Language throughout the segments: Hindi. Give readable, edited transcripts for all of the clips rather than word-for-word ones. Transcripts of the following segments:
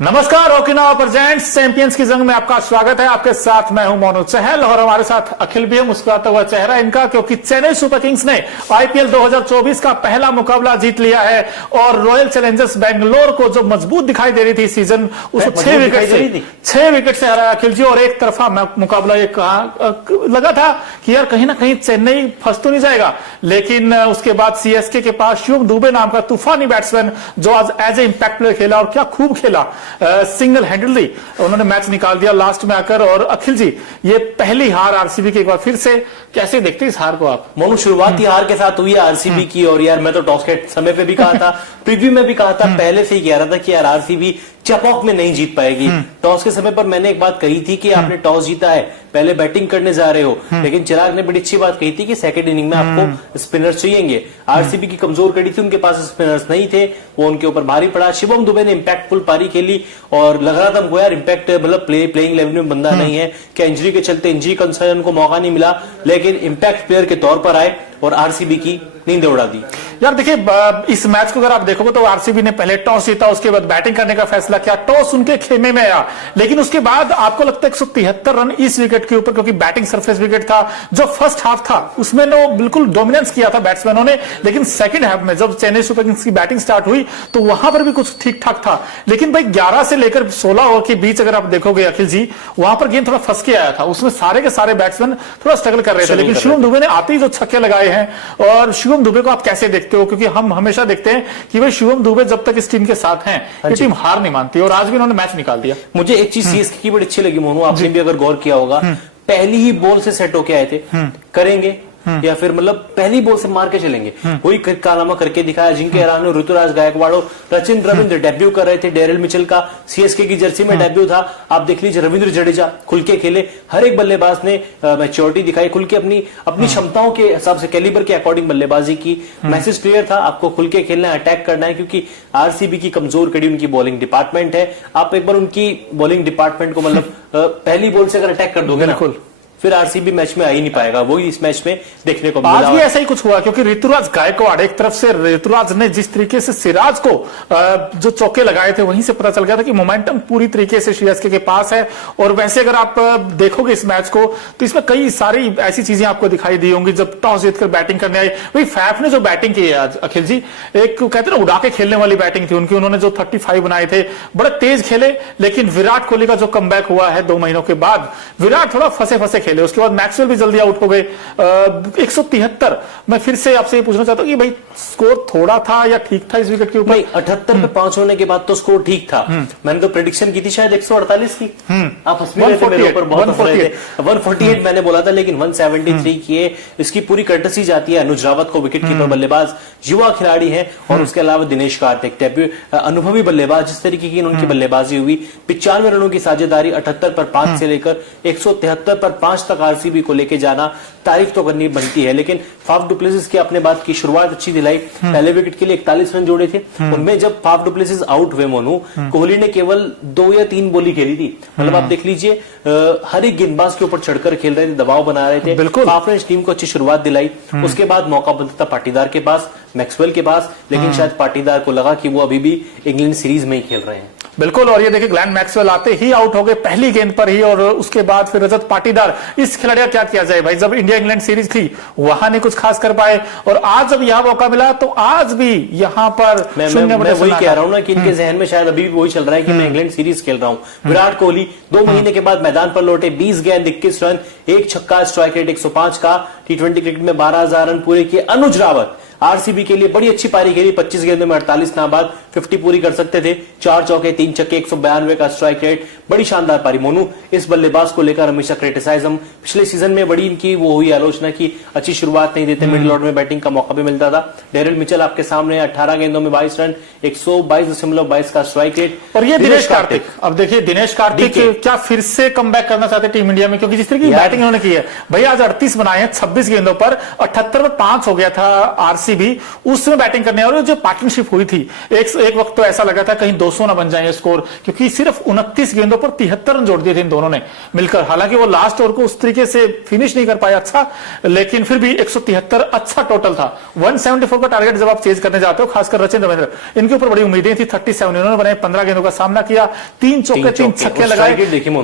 नमस्कार, ओकिनावा प्रेजेंट्स चैंपियंस की जंग में आपका स्वागत है। आपके साथ मैं हूं मोनू चहल और हमारे साथ अखिल भी है। मुस्कुराता हुआ चेहरा इनका, क्योंकि चेन्नई सुपर किंग्स ने आईपीएल 2024 का पहला मुकाबला जीत लिया है और रॉयल चैलेंजर्स बैंगलोर को जो मजबूत दिखाई दे रही थी सीजन, उसको 6 विकेट से हराया अखिल जी। और एक तरफा मुकाबला ये लगा था कि यार कहीं ना कहीं चेन्नई फंस तो नहीं जाएगा, लेकिन उसके बाद सीएसके के पास शिवम दुबे नाम का तूफानी बैट्समैन जो आज एज ए इंपैक्ट प्लेयर खेला और क्या खूब खेला, सिंगल हैंडली उन्होंने मैच निकाल दिया लास्ट में आकर। और अखिल जी, ये पहली हार आरसीबी की, एक बार फिर से कैसे देखते हैं इस हार को आप? मोनू, शुरुआती हार के साथ हुई है आरसीबी की, और यार मैं तो टॉस के समय पे भी कहा था, प्रीव्यू में भी कहा था, पहले से ही कह रहा था कि यार आरसीबी चपॉक में नहीं जीत पाएगी। टॉस के समय पर मैंने एक बात कही थी कि आपने टॉस जीता है, पहले बैटिंग करने जा रहे हो, लेकिन चिराग ने बड़ी अच्छी बात कही थी कि सेकंड इनिंग में आपको स्पिनर्स चाहिएंगे। आरसीबी की कमजोर कड़ी थी, उनके पास स्पिनर्स नहीं थे, वो उनके ऊपर भारी पड़ा। शिवम दुबे ने इंपैक्टफुल पारी खेली और लग रहा था हमको यार इंपैक्ट मतलब प्लेइंग लेवल में बंदा नहीं है, क्या इंजरी के चलते इंजरी कंसर्न को मौका नहीं मिला, लेकिन इंपैक्ट प्लेयर के तौर पर आए और आरसीबी की नींद उड़ा दी। यार देखिए, इस मैच को अगर आप देखोगे तो आरसीबी ने पहले टॉस जीता, उसके बाद बैटिंग करने का फैसला किया, टॉस उनके खेमे में आया, लेकिन उसके बाद आपको लगता है 173 रन इस विकेट के ऊपर, क्योंकि बैटिंग सरफेस विकेट था। जो फर्स्ट हाफ था उसमें नो बिल्कुल डोमिनेंस किया था बैट्समैनों ने, लेकिन सेकंड हाफ में जब चेन्नई सुपर किंग्स की बैटिंग स्टार्ट हुई तो वहां पर भी कुछ ठीक ठाक था। लेकिन भाई 11 से लेकर 16 ओवर के बीच अगर आप देखोगे अखिल जी, वहां पर गेम थोड़ा फंस के आया था, उसमें सारे के सारे बैट्समैन थोड़ा स्ट्रगल कर रहे थे। लेकिन शिवम दुबे ने आते ही जो छक्के लगाए हैं, और शिवम दुबे को आप कैसे देखते हो? क्योंकि हम हमेशा देखते हैं कि भाई शिवम दुबे जब तक इस टीम के साथ हैं ये टीम हार नहीं मानती, और आज भी उन्होंने मैच निकाल दिया। मुझे एक चीज सीएसके की बड़ी अच्छी लगी मोनू, आपने भी अगर गौर किया होगा, पहली ही बॉल से सेट होके आए थे, करेंगे या फिर मतलब पहली बॉल से मार के चलेंगे, वही कारनामा करके दिखाया। अजिंक्य रहाणे, ऋतुराज गायकवाड़, सचिन रविंद्र डेब्यू कर रहे थे, डेरिल मिचेल का सीएसके की जर्सी में डेब्यू था। आप देख लीजिए, रविंद्र जडेजा खुल के खेले, हर एक बल्लेबाज ने मैच्योरिटी दिखाई, खुल के अपनी क्षमताओं के हिसाब से कैलिबर के अकॉर्डिंग बल्लेबाजी की। मैसेज क्लियर था, आपको खुल के खेलना है, अटैक करना है, क्योंकि आरसीबी की कमजोर कड़ी उनकी बॉलिंग डिपार्टमेंट है। आप एक बार उनकी बॉलिंग डिपार्टमेंट को मतलब पहली बॉल से अगर अटैक कर दोगे ना, फिर आरसीबी मैच में आ ही नहीं पाएगा। वही इस मैच में देखने को मिला। आज भी ऐसा ही कुछ हुआ, क्योंकि ऋतुराज गायकवाड़, एक तरफ से ऋतुराज ने जिस तरीके से सिराज को जो चौके लगाए थे, वहीं से पता चल गया था कि मोमेंटम पूरी तरीके से सीएसके के पास है। और वैसे अगर आप देखोगे इस मैच को तो इसमें कई सारी ऐसी चीजें आपको दिखाई दी होंगी। जब टॉस जीतकर बैटिंग करने आई, वही फैफ ने जो बैटिंग की है आज अखिल जी, एक कहते ना उड़ा के खेलने वाली बैटिंग थी उनकी। उन्होंने जो 35 बनाए थे, बड़े तेज खेले, लेकिन विराट कोहली का जो कमबैक हुआ है 2 महीनों के बाद, विराट थोड़ा फंसे खेले। उसके बाद मैक्सवेल भी जल्दी आउट हो गए। 173। मैं फिर से आपसे ये पूछना चाहता हूं कि भाई स्कोर थोड़ा था या ठीक था इस विकेट के ऊपर? 78 पे 5 होने के बाद तो स्कोर ठीक था। मैंने तो प्रेडिक्शन की थी शायद 148 की, आप हंस भी रहे थे मेरे ऊपर, बहुत 148 मैंने बोला था, लेकिन 173 किए। इसकी पूरी कर्टसी जाती है अनुज रावत को, विकेट कीपर बल्लेबाज, युवा खिलाड़ी है, और उसके अलावा दिनेश कार्तिक, डेब्यू अनुभवी बल्लेबाज। जिस तरीके की उनकी बल्लेबाजी हुई, 95 रनों की साझेदारी, 78 पर 5 से लेकर 173 पर 5 तक आरसीबी को लेके जाना, तारीफ तो करनी बनती है। लेकिन फाफ डुप्लेसिस की आपने बात की, शुरुआत अच्छी दिलाई, पहले विकेट के लिए 41 रन जोड़े थे। उनमें जब फाफ डुप्लेसिस आउट हुए मोनू, कोहली ने केवल 2 या 3 बोली खेली थी। मतलब आप देख लीजिए, हर एक गेंदबाज के ऊपर चढ़कर खेल रहे थे, दबाव बना रहे थे। फाफ ने इस टीम को अच्छी शुरुआत दिलाई। उसके बाद मौका बनता था पाटीदार के पास, मैक्सवेल के पास, लेकिन शायद पाटीदार को लगा कि वो अभी भी इंग्लैंड सीरीज में ही खेल रहे हैं। बिल्कुल। और ये देखिए, ग्लैन मैक्सवेल आते ही आउट हो गए पहली गेंद पर ही, और उसके बाद फिर रजत पाटीदार। इस खिलाड़ी का क्या किया जाए भाई, जब इंडिया इंग्लैंड सीरीज थी वहां नहीं कुछ खास कर पाए, और आज जब यह मौका मिला तो आज भी यहां पर मैं वही कह रहा हूं ना कि इनके जहन में शायद अभी भी वही चल रहा है कि मैं इंग्लैंड सीरीज खेल रहा हूं। विराट कोहली 2 महीने के बाद मैदान पर लौटे, 20 गेंद 21 रन, 1 छक्का, स्ट्राइक रेट 105 का, टी20 क्रिकेट में 12,000 रन पूरे किए। अनुज रावत आरसीबी के लिए बड़ी अच्छी पारी खेली, 25 गेंदों में 48 नाबाद, 50 पूरी कर सकते थे, 4 चौके 3 छक्के, 192 का स्ट्राइक रेट, बड़ी शानदार पारी। मोनू, इस बल्लेबाज को लेकर हमेशा क्रिटिसाइज, हम पिछले सीजन में बड़ी इनकी वो हुई आलोचना की अच्छी शुरुआत नहीं देते, मिडिल ऑर्डर में बैटिंग का मौका भी मिलता था। डेरिल मिचेल आपके सामने 18 गेंदों में 22 रन, 122.22 का स्ट्राइक रेट। और ये दिनेश कार्तिक, अब देखिए दिनेश कार्तिक क्या फिर से कमबैक करना चाहते टीम इंडिया में, क्योंकि जिस तरह की बैटिंग उन्होंने की है भाई, आज 38 बनाए हैं 26 गेंदों पर, 78 पर 5 हो गया था आरसीबी आरसीबी उसमें बैटिंग करने और जो पार्टनरशिप हुई थी, एक वक्त तो ऐसा लगा था कहीं 200 ना बन जाए स्कोर, क्योंकि सिर्फ 29 गेंदों पर 73 रन जोड़ दिए थे इन दोनों ने मिलकर। हालांकि वो लास्ट ओवर को उस तरीके से फिनिश नहीं कर पाया अच्छा, लेकिन फिर भी 173 अच्छा टोटल था। 174 का टारगेट जब आप चेज करने जाते हो, खासकर रचिन रविंद्र, इनके ऊपर बड़ी उम्मीदें थी। 37 इन्होंने बनाए, 15 गेंदों का सामना किया, 3 चौके 3 छक्के लगाए।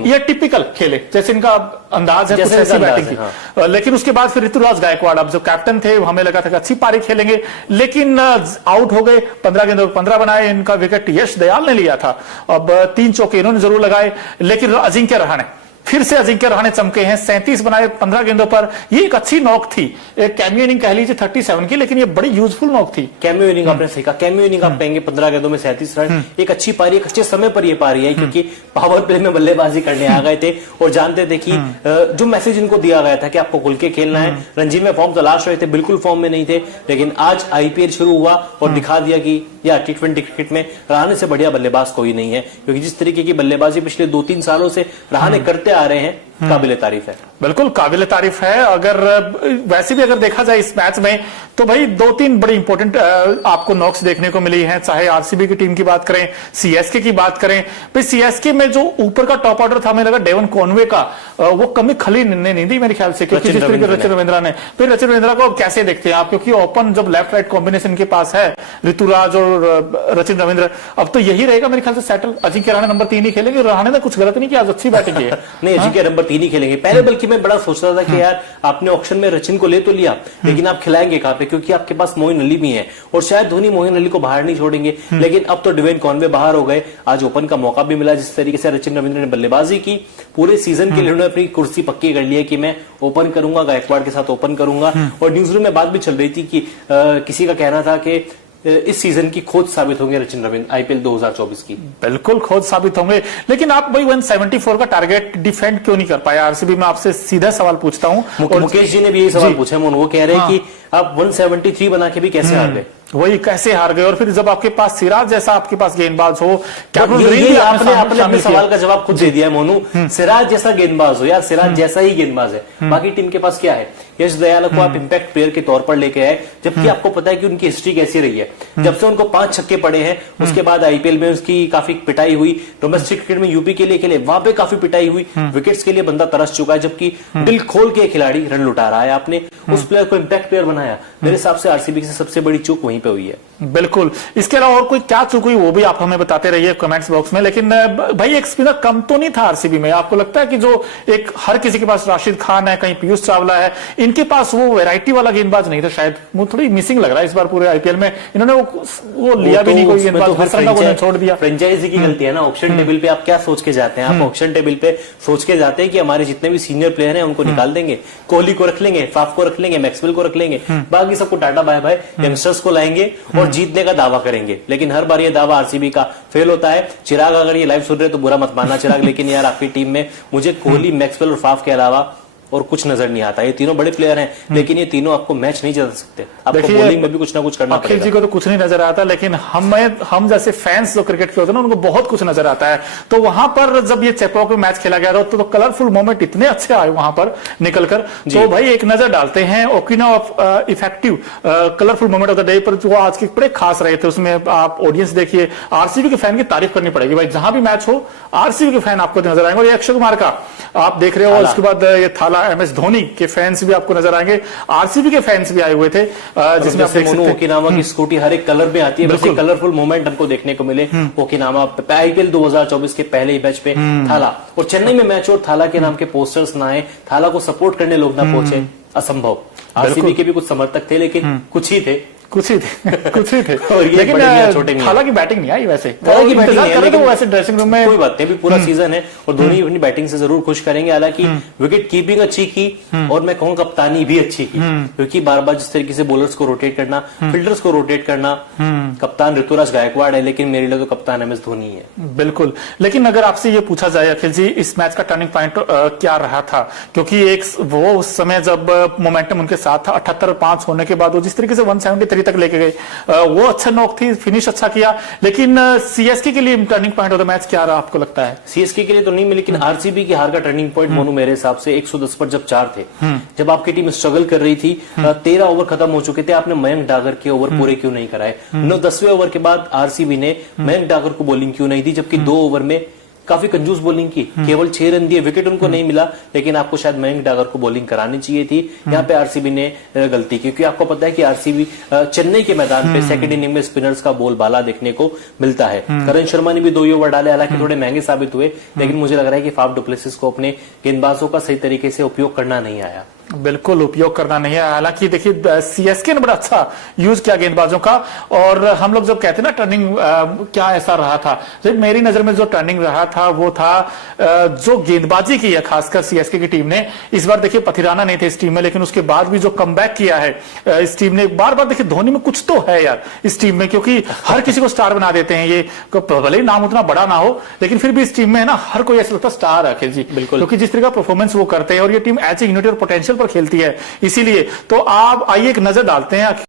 ये टिपिकल खेले जैसे इनका अंदाज है, कुछ ऐसी बैटिंग थी। हाँ। लेकिन उसके बाद फिर ऋतुराज गायकवाड़, अब जो कैप्टन थे, हमें लगा था कि अच्छी पारी खेलेंगे, लेकिन आउट हो गए। 15 गेंदों 15 बनाए, इनका विकेट यश दयाल ने लिया था। अब 3 चौके इन्होंने जरूर लगाए, लेकिन अजिंक्य रहाणे, फिर से अजिंक्य रहाणे चमके हैं। 37 बनाए 15 गेंदों पर। ये एक अच्छी नॉक थी, एक कैमियो इनिंग कह लीजिए 37 की, लेकिन ये बड़ी यूजफुल नॉक थी। कैमियो इनिंग आपने सही कहा, कैमियो इनिंग आप कहेंगे 15 गेंदों में 37 रन, एक अच्छी पारी, एक अच्छे समय पर ये पारी है, क्योंकि पावर प्ले में बल्लेबाजी करने आ गए थे और जानते थे कि जो मैसेज इनको दिया गया था कि आपको खुल के खेलना है। रणजी में फॉर्म तलाश रहे थे, बिल्कुल फॉर्म में नहीं थे, लेकिन आज आईपीएल शुरू हुआ और दिखा दिया कि या T20 क्रिकेट में रहाणे से बढ़िया बल्लेबाज कोई नहीं है, क्योंकि जिस तरीके की बल्लेबाजी पिछले 2-3 सालों से रहाणे करते आ रहे हैं, काबिले तारीफ है। बिल्कुल काबिले तारीफ है। अगर वैसे भी अगर देखा जाए इस मैच में, तो भाई 2-3 बड़ी इंपॉर्टेंट आपको नॉक्स देखने को मिली हैं। चाहे आरसीबी की टीम की बात करें, सीएसके की बात करें, भाई सीएसके में जो ऊपर का टॉप ऑर्डर था, हमें लगा डेवन कॉनवे का वो कमी खली ने नहीं दी मेरे ख्याल से, क्योंकि जिस तरीके रचिन रविंद्रा ने, फिर रचिन रविंद्रा को कैसे देखते हैं आप, क्योंकि ओपन जब लेफ्ट राइट कॉम्बिनेशन के पास है ऋतुराज और रचिन रविंद्र, अब तो यही रहेगा मेरे ख्याल से सेटल। अजिंक्य रहाणे नंबर 3 ही खेलेंगे। रहाणे ने कुछ गलत नहीं किया, आज अच्छी बैटिंग की है। नहीं, अजिंक्य नंबर 3 ही खेलेंगे। पहले बल्कि मैं बड़ा सोच रहा था कि यार आपने ऑक्शन में रचिन को ले तो लिया, लेकिन आप खिलाएंगे कहां पे, क्योंकि आपके पास मोइन अली भी है और शायद धोनी मोइन अली को बाहर नहीं छोड़ेंगे। लेकिन अब तो डेवन कॉनवे बाहर हो गए, आज ओपन का मौका भी मिला। जिस तरीके से रचिन रविंद्र ने बल्लेबाजी की, पूरे सीजन के लिए उन्होंने अपनी कुर्सी पक्की कर ली है कि मैं ओपन करूंगा, गायकवाड़ के साथ ओपन करूंगा। और न्यूज़रूम में बात भी चल रही थी कि किसी का कहना था कि इस सीजन की खोज साबित होंगे रचिन रविंद्र आईपीएल 2024 की। बिल्कुल खोज साबित होंगे, लेकिन आप भाई 174 का टारगेट डिफेंड क्यों नहीं कर पाया आरसीबी में? आपसे सीधा सवाल पूछता हूं। मुकेश जी ने भी यही सवाल पूछा, वो कह रहे हैं कि आप 173 बना के भी कैसे हार गए। वही कैसे हार गए, और फिर जब आपके पास सिराज जैसा आपके पास गेंदबाज हो, क्या आपने अपने सवाल का जवाब खुद दे दिया है मोनू। सिराज जैसा गेंदबाज हो यार, सिराज जैसा ही गेंदबाज है, बाकी टीम के पास क्या है? यश दयाल को आप इंपैक्ट प्लेयर के तौर पर लेके आए, जबकि आपको पता है कि उनकी हिस्ट्री कैसी रही है। जब से उनको 5 छक्के पड़े हैं, उसके बाद आईपीएल में उसकी काफी पिटाई हुई। डोमेस्टिक क्रिकेट में यूपी के लिए खेले, वहां पे काफी पिटाई हुई। विकेट्स के लिए बंदा तरस चुका है, जबकि दिल खोल के खिलाड़ी रन लुटा रहा है। आपने उस प्लेयर को इंपैक्ट प्लेयर बनाया। मेरे हिसाब से आरसीबी की सबसे बड़ी चूक वहीं पे हुई है। बिल्कुल, इसके अलावा और कोई क्या चूक हुई वो भी आप हमें बताते रहिए कमेंट्स बॉक्स में। लेकिन भाई एक स्पिनर कम तो नहीं था आरसीबी में? आपको लगता है कि जो एक हर किसी के पास राशिद खान है, कहीं पीयूष चावला है, इनके पास वो वैरायटी वाला गेंदबाज नहीं था शायद? वो थोड़ी मिसिंग लग रहा है इस बार पूरे आईपीएल में। इन्होंने वो लिया भी नहीं कोई गेंदबाज, छोड़ दिया। फ्रेंचाइजी की गलती है ना। ऑक्शन टेबल पे आप क्या सोच के जाते हैं? आप ऑक्शन टेबल पे सोच के जाते हैं कि हमारे जितने भी सीनियर प्लेयर हैं उनको निकाल देंगे, कोहली को रख लेंगे, फाफ को रख लेंगे, मैक्सवेल को रख लेंगे, बाकी सबको टाटा बाय बाय, यंगस्टर्स को लाएंगे और जीतने का दावा करेंगे। लेकिन हर बार ये दावा आरसीबी का फेल होता है। चिराग, अगर ये लाइव सुन रहे तो बुरा मत मानना चिराग, लेकिन यार आपकी टीम में मुझे कोहली, मैक्सवेल और फाफ के अलावा और कुछ नजर नहीं आता। ये तीनों बड़े प्लेयर हैं, लेकिन ये तीनों आपको मैच नहीं जिता सकते। आपको बॉलिंग में भी कुछ ना कुछ करना पड़ेगा। अखिल जी को तो कुछ नहीं नजर आता, लेकिन हम जैसे फैंस जो क्रिकेट के होते हैं ना, उनको बहुत कुछ नजर आता है। तो वहां पर जब ये चेपॉक में मैच खेला गया था, तो कलरफुल मोमेंट इतने अच्छे आए वहां पर निकलकर। तो भाई एक नजर डालते हैं ओकिना of effective colourful moment of the day पर, जो आज के बड़े खास रहे थे। उसमें आप ऑडियंस देखिए, आरसीबी के फैन की तारीफ करनी पड़ेगी भाई। जहां भी मैच हो आरसीबी के फैन आपको नजर आएंगे। और ये अक्षय कुमार का आप देख रहे हो, उसके बाद ये थाला एमएस धोनी के फैंस भी आपको नजर आएंगे, आरसीबी के फैंस भी आए हुए थे, जिसमें आप देख सकते हैं ओकिनावा की स्कूटी हर एक कलर में आती है। वैसे कलरफुल मोमेंट हमको देखने को मिले ओकिनावा आईपीएल 2024 के पहले ही मैच पे थाला और चेन्नई में मैच और थाला के नाम के पोस्टर्स ना आए, थाला को सपोर्ट करने लोग ना पहुंचे, असंभव। आरसीबी के भी कुछ समर्थक थे, लेकिन कुछ ही थे। और लेकिन थाला की बैटिंग नहीं आई वैसे। वैसे ड्रेसिंग रूम में कोई बात नहीं, अभी पूरा सीजन है और धोनी अपनी बैटिंग से जरूर खुश करेंगे। हालांकि विकेट कीपिंग अच्छी की और मैं कहूँ कप्तानी भी अच्छी की, क्योंकि बार बार जिस तरीके से बॉलर्स को रोटेट करना, फील्डर्स को रोटेट करना। कप्तान ऋतुराज गायकवाड़ है, लेकिन मेरे लिए तो कप्तान एमएस धोनी है। बिल्कुल, लेकिन अगर आपसे ये पूछा जाए अखिल जी, इस मैच का टर्निंग पॉइंट क्या रहा था? क्योंकि एक वो उस समय जब मोमेंटम उनके साथ था, 78 5 होने के बाद वो जिस तरीके से 173 तक लेके गए, वो अच्छा नॉक थी, फिनिश अच्छा किया। लेकिन सीएसके के लिए turning point of the match क्या रहा आपको लगता है? सीएसके के लिए तो नहीं मिली, लेकिन आरसीबी की हार का टर्निंग पॉइंट मोनू मेरे हिसाब से 110 पर जब 4 थे, जब आपकी टीम स्ट्रगल कर रही थी, 13 ओवर खत्म हो चुके थे, आपने मयंक डागर के ओवर पूरे क्यों नहीं कराए? 10वें ओवर के बाद आरसीबी ने मयंक डागर को बॉलिंग क्यों नहीं दी, जबकि 2 ओवर में काफी कंजूस बॉलिंग की, केवल 6 रन दिए, विकेट उनको नहीं मिला, लेकिन आपको शायद मयंक डागर को बॉलिंग करानी चाहिए थी। यहाँ पे आरसीबी ने गलती की, क्योंकि आपको पता है कि आरसीबी चेन्नई के मैदान पे सेकंड इनिंग में स्पिनर्स का बोलबाला देखने को मिलता है। करण शर्मा ने भी 2 ओवर डाले, हालांकि थोड़े महंगे साबित हुए, लेकिन मुझे लग रहा है कि फाफ डुप्लेसिस को अपने गेंदबाजों का सही तरीके से उपयोग करना नहीं आया। बिल्कुल उपयोग करना नहीं है। हालांकि देखिए सीएसके ने बड़ा अच्छा यूज किया गेंदबाजों का, और हम लोग जब कहते हैं ना टर्निंग क्या ऐसा रहा था, जब मेरी नजर में जो टर्निंग रहा था वो था जो गेंदबाजी की है खासकर सीएसके की टीम ने। इस बार देखिए पथिराना नहीं थे इस टीम में, लेकिन उसके बाद भी जो कमबैक किया है इस टीम ने, बार बार देखिए धोनी में कुछ तो है यार इस टीम में, क्योंकि हर किसी को स्टार बना देते हैं ये, भले ही नाम उतना बड़ा ना हो, लेकिन फिर भी इस टीम में है ना हर कोई ऐसा लगता है स्टार रखे जी, बिल्कुल, क्योंकि जिस तरह का परफॉर्मेंस वो करते हैं, और ये टीम एज ए यूनिट और पोटेंशियल पर खेलती है, इसीलिए तो आप आइए एक नजर डालते हैं